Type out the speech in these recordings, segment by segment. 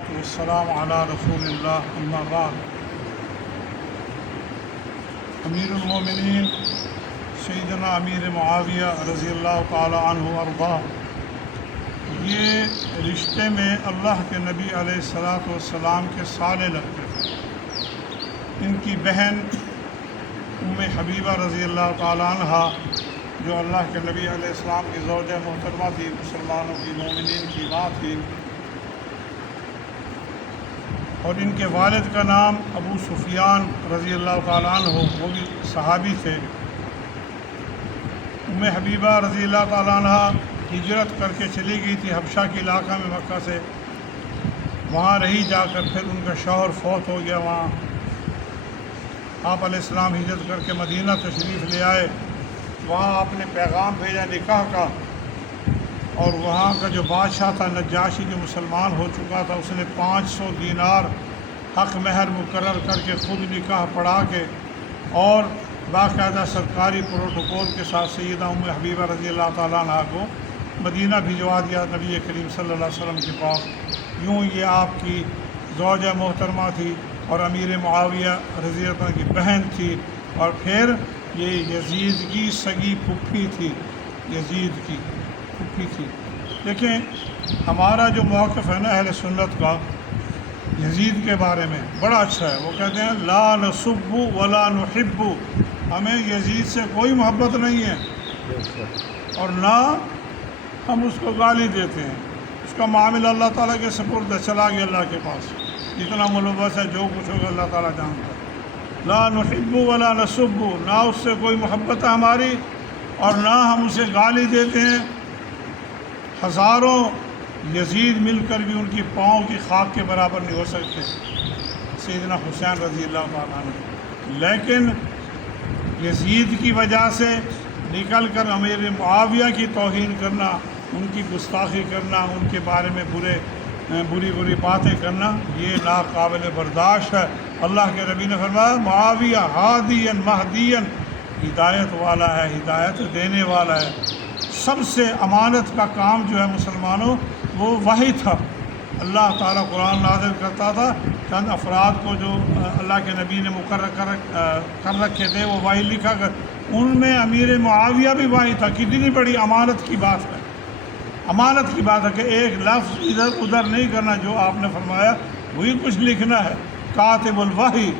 والسلام علی رسول اللہ اما بعد۔ امیر المومنین سیدنا امیر معاویہ رضی اللہ تعالی عنہ وارضاہ، یہ رشتے میں اللہ کے نبی علیہ الصلاۃ والسلام کے سالے لگتے تھے۔ ان کی بہن ام حبیبہ رضی اللہ تعالی عنہ، جو اللہ کے نبی علیہ السلام کی زوجہ محترمہ تھی، مسلمانوں کی مومنین کی ماں تھی، اور ان کے والد کا نام ابو سفیان رضی اللہ تعالیٰ عنہ، وہ بھی صحابی تھے۔ ام حبیبہ رضی اللہ تعالیٰ عنہ ہجرت کر کے چلی گئی تھی حبشہ کے علاقہ میں مکہ سے، وہاں رہی جا کر پھر ان کا شوہر فوت ہو گیا۔ وہاں آپ علیہ السلام ہجرت کر کے مدینہ تشریف لے آئے، وہاں آپ نے پیغام بھیجا نکاح کا، اور وہاں کا جو بادشاہ تھا نجاشی، جو مسلمان ہو چکا تھا، اس نے 500 دینار حق مہر مقرر کر کے خود نکاح پڑھا کے اور باقاعدہ سرکاری پروٹوکول کے ساتھ سیدہ ام حبیبہ رضی اللہ تعالیٰ عنہ کو مدینہ بھجوا دیا نبی کریم صلی اللہ علیہ وسلم کے پاس۔ یوں یہ آپ کی زوجہ محترمہ تھی اور امیر معاویہ رضی اللہ عنہ کی بہن تھی، اور پھر یہ یزید کی سگی پھپھی تھی، یزید کی پھپھی تھی۔ دیکھیں ہمارا جو موقف ہے نا اہل سنت کا یزید کے بارے میں بڑا اچھا ہے۔ وہ کہتے ہیں لا نسب ولا نحب، ہمیں یزید سے کوئی محبت نہیں ہے اور نہ ہم اس کو گالی دیتے ہیں۔ اس کا معاملہ اللہ تعالیٰ کے سپرد ہے، چلا گیا اللہ کے پاس، جتنا ملوث ہے جو کچھ ہوگا اللہ تعالیٰ جانتا ہے۔ لا نحب ولا نسب، نہ اس سے کوئی محبت ہے ہماری اور نہ ہم اسے گالی دیتے ہیں۔ ہزاروں یزید مل کر بھی ان کی پاؤں کی خاک کے برابر نہیں ہو سکتے، سیدنا حسین رضی اللہ تعالیٰ عنہ۔ لیکن یزید کی وجہ سے نکل کر امیر معاویہ کی توہین کرنا، ان کی گستاخی کرنا، ان کے بارے میں بری باتیں کرنا، یہ ناقابل برداشت ہے۔ اللہ کے نبی نے فرمایا معاویہ ہادیا مہدیا، ہدایت والا ہے، ہدایت دینے والا ہے۔ سب سے امانت کا کام جو ہے مسلمانوں وہ وحی تھا۔ اللہ تعالیٰ قرآن نازل کرتا تھا، چند افراد کو جو اللہ کے نبی نے مقرر کر رکھے تھے وہ وحی لکھا کر، ان میں امیر معاویہ بھی وحی تھا۔ کتنی بڑی امانت کی بات ہے، امانت کی بات ہے کہ ایک لفظ ادھر ادھر نہیں کرنا، جو آپ نے فرمایا وہی کچھ لکھنا ہے۔ کاتب الوحی،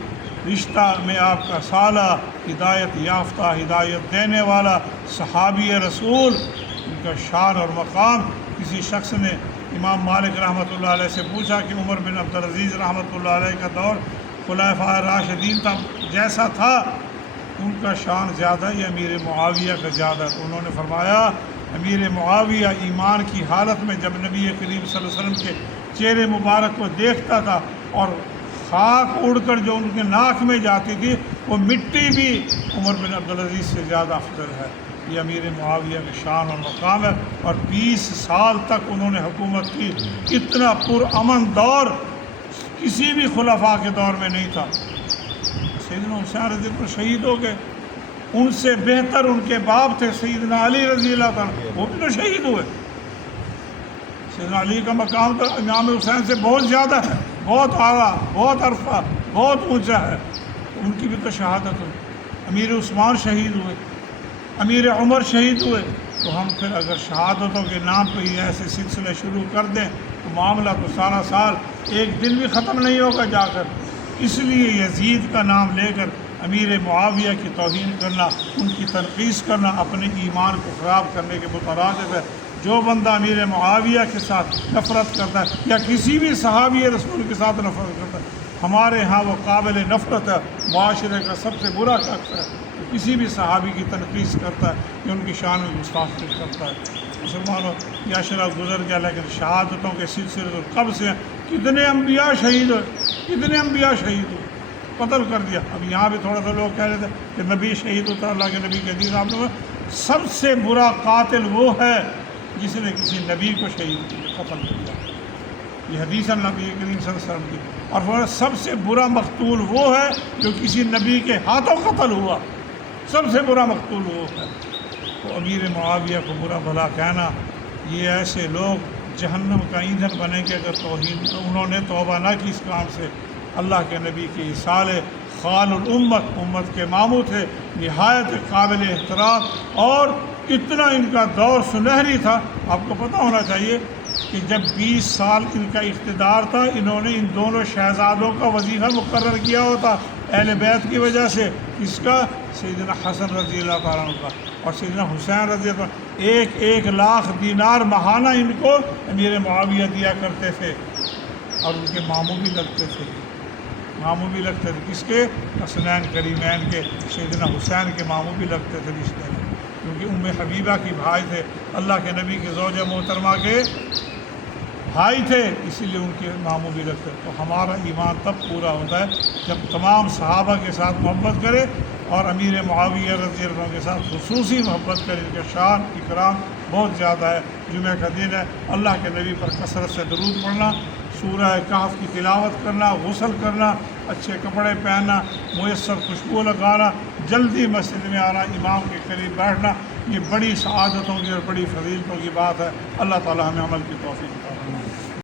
رشتہ میں آپ کا سالہ، ہدایت یافتہ، ہدایت دینے والا، صحابی رسول، ان کا شان اور مقام۔ کسی شخص نے امام مالک رحمۃ اللہ علیہ سے پوچھا کہ عمر بن عبدالعزیز رحمۃ اللہ علیہ کا دور خلفائے راشدین تھا جیسا تھا، ان کا شان زیادہ یا امیر معاویہ کا زیادہ؟ تو انہوں نے فرمایا امیر معاویہ ایمان کی حالت میں جب نبی کریم صلی اللہ علیہ وسلم کے چہرے مبارک کو دیکھتا تھا اور خاک اڑ کر جو ان کے ناک میں جاتی تھی، وہ مٹی بھی عمر بن عبدالعزیز سے زیادہ افضل ہے۔ یہ امیر معاویہ کا شان اور مقام ہے، اور 20 سال تک انہوں نے حکومت کی۔ اتنا پرامن دور کسی بھی خلفاء کے دور میں نہیں تھا۔ سیدنا حسین رضی اللہ عنہ شہید ہو گئے، ان سے بہتر ان کے باپ تھے سیدنا علی رضی اللہ عنہ، وہ بھی تو شہید ہوئے۔ سیدنا علی کا مقام تو امام حسین سے بہت زیادہ ہے، بہت اعلیٰ، بہت عرفہ، بہت اونچا ہے، ان کی بھی تو شہادت ہوئی۔ امیر عثمان شہید ہوئے، امیر عمر شہید ہوئے، تو ہم پھر اگر شہادتوں کے نام پہ ہی ایسے سلسلے شروع کر دیں تو معاملہ تو سارا سال ایک دن بھی ختم نہیں ہوگا جا کر۔ اس لیے یزید کا نام لے کر امیر معاویہ کی توہین کرنا، ان کی تنقیص کرنا اپنے ایمان کو خراب کرنے کے مترادف ہے۔ جو بندہ امیر معاویہ کے ساتھ نفرت کرتا ہے یا کسی بھی صحابی رسول کے ساتھ نفرت کرتا ہے، ہمارے ہاں وہ قابل نفرت ہے، معاشرے کا سب سے برا شخص ہے۔ کسی بھی صحابی کی تنقیص کرتا ہے کہ ان کی شان میں گستاخی کرتا ہے۔ مسلمانوں یہ اشرف گزر گیا، لیکن شہادتوں کے سلسلے تو کب سے ہیں۔ کتنے انبیاء شہید ہوئے، کتنے انبیاء شہید ہوئے، قتل کر دیا۔ اب یہاں بھی تھوڑا سا لوگ کہہ رہے تھے کہ نبی شہید ہوتا ہے، اللہ کے نبی کے حدیث آپ لوگ، سب سے برا قاتل وہ ہے جس نے کسی نبی کو شہید کیا، قتل کیا۔ یہ حدیث نبی کریم صلی اللہ علیہ وسلم کی، اور سب سے برا مقتول وہ ہے جو کسی نبی کے ہاتھوں قتل ہوا، سب سے برا مقتول وہ ہے۔ تو امیر معاویہ کو برا بھلا کہنا، یہ ایسے لوگ جہنم کا ایندھن بنیں گے اگر توہین انہوں نے توبہ نہ کی اس کام سے۔ اللہ کے نبی کے اصال خال الامت، امت کے ماموں تھے، نہایت قابل احترام، اور اتنا ان کا دور سنہری تھا۔ آپ کو پتہ ہونا چاہیے کہ جب 20 سال ان کا اقتدار تھا، انہوں نے ان دونوں شہزادوں کا وظیفہ مقرر کیا ہوتا اہل بیت کی وجہ سے۔ اس کا سیدنا حسن رضی اللہ تعالیٰ عنہ کا اور سیدنا حسین رضی اللہ عنہ 1 لاکھ دینار ماہانہ ان کو امیر معاویہ دیا کرتے تھے، اور ان کے ماموں بھی لگتے تھے، کس کے؟ حسنین کریمین کے، سیدنا حسین کے ماموں بھی لگتے تھے رشتے میں، کیونکہ ام حبیبہ کی بھائی تھے، اللہ کے نبی کی زوجہ محترمہ کے بھائی تھے، اسی لیے ان کے ماموں بھی لگتے۔ تو ہمارا ایمان تب پورا ہوتا ہے جب تمام صحابہ کے ساتھ محبت کرے، اور امیر معاویہ رضی اللہ عنہ کے ساتھ خصوصی محبت کرے۔ ان کا شان اکرام بہت زیادہ ہے۔ جمعہ کا دن ہے، اللہ کے نبی پر کثرت سے درود پڑھنا، سورہ کہف کی تلاوت کرنا، غسل کرنا، اچھے کپڑے پہننا، میسر خوشبو لگانا، جلدی مسجد میں آنا، امام کے قریب بیٹھنا، یہ بڑی سعادتوں کی اور بڑی فضیلتوں کی بات ہے۔ اللہ تعالی ہمیں عمل کی توفیق عطا فرمائے۔